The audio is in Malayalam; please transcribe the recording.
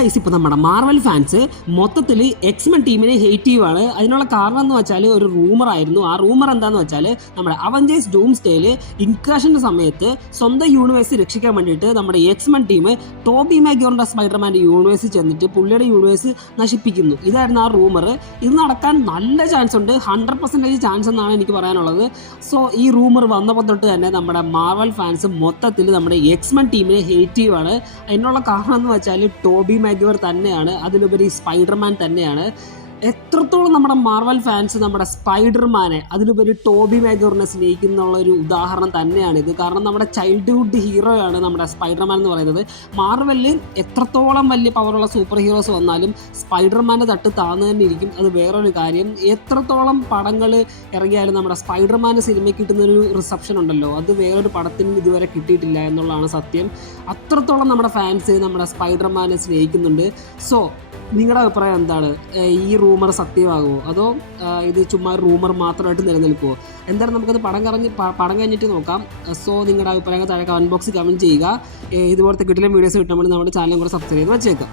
ഗൈസ്, ഇപ്പോൾ നമ്മുടെ മാർവൽ ഫാൻസ് മൊത്തത്തിൽ എക്സ്മെൻ ടീമിനെ ഹെയ്റ്റ് ചെയ്യുവാണ്. അതിനുള്ള കാരണം എന്ന് വെച്ചാൽ ഒരു റൂമറായിരുന്നു. ആ റൂമർ എന്താണെന്ന് വെച്ചാൽ നമ്മുടെ അവഞ്ചേഴ്സ് ഡൂംസ്ഡേയിൽ ഇൻക്രാഷൻ്റെ സമയത്ത് സ്വന്തം യൂണിവേഴ്സ് രക്ഷിക്കാൻ വേണ്ടിയിട്ട് നമ്മുടെ എക്സ്മെൻ ടീം ടോബി മാഗ്വയറിൻ്റെ സ്പൈഡർമാൻ്റെ യൂണിവേഴ്സിൽ ചെന്നിട്ട് പുള്ളിയുടെ യൂണിവേഴ്സ് നശിപ്പിക്കുന്നു. ഇതായിരുന്നു ആ റൂമർ. ഇത് നടക്കാൻ നല്ല ചാൻസ് ഉണ്ട്, 100% ചാൻസ് എന്നാണ് എനിക്ക് പറയാനുള്ളത്. സോ ഈ റൂമർ വന്നപ്പോൾ തൊട്ട് തന്നെ നമ്മുടെ മാർവൽ ഫാൻസ് മൊത്തത്തിൽ നമ്മുടെ എക്സ്മെൻ ടീമിനെ ഹെയ്റ്റ് ചെയ്യുവാണ്. അതിനുള്ള കാരണം എന്ന് വെച്ചാൽ ടോബി മാഗ്വയർ തന്നെയാണ്, അതിലുപരി സ്പൈഡർമാൻ തന്നെയാണ്. എത്രത്തോളം നമ്മുടെ മാർവൽ ഫാൻസ് നമ്മുടെ സ്പൈഡർമാനെ അതിലുപരി ടോബി മാഗ്വയറിനെ സ്നേഹിക്കുന്നുള്ള ഒരു ഉദാഹരണം തന്നെയാണിത്. കാരണം നമ്മുടെ ചൈൽഡ്ഹുഡ് ഹീറോയാണ് നമ്മുടെ സ്പൈഡർമാൻ എന്ന് പറയുന്നത്. മാർവലിൽ എത്രത്തോളം വലിയ പവറുള്ള സൂപ്പർ ഹീറോസ് വന്നാലും സ്പൈഡർമാൻ്റെ തട്ട് താഴ്ന്നു തന്നെ ഇരിക്കും. അത് വേറൊരു കാര്യം. എത്രത്തോളം പടങ്ങൾ ഇറങ്ങിയാലും നമ്മുടെ സ്പൈഡർമാൻ്റെ സിനിമയ്ക്ക് കിട്ടുന്നൊരു റിസപ്ഷൻ ഉണ്ടല്ലോ, അത് വേറൊരു പടത്തിനും ഇതുവരെ കിട്ടിയിട്ടില്ല എന്നുള്ളതാണ് സത്യം. അത്രത്തോളം നമ്മുടെ ഫാൻസ് നമ്മുടെ സ്പൈഡർമാനെ സ്നേഹിക്കുന്നുണ്ട്. സോ നിങ്ങളുടെ അഭിപ്രായം എന്താണ്? ഈ റൂമർ സത്യമാകുമോ അതോ ഇത് ചുമ്മാ റൂമർ മാത്രമായിട്ട് നിലനിൽക്കുമോ? എന്തായാലും നമുക്കത് പടം കഴിഞ്ഞിട്ട് നോക്കാം. സോ നിങ്ങളുടെ അഭിപ്രായങ്ങൾ താഴെ കമൻറ്റ് ബോക്സിൽ കമൻറ്റ് ചെയ്യുക. ഇതുപോലത്തെ കിട്ടിയ വീഡിയോസ് കിട്ടുമ്പോൾ നമ്മുടെ ചാനലും കൂടെ സബ്സ്ക്രൈബ് ചെയ്ത് വെച്ചേക്കാം.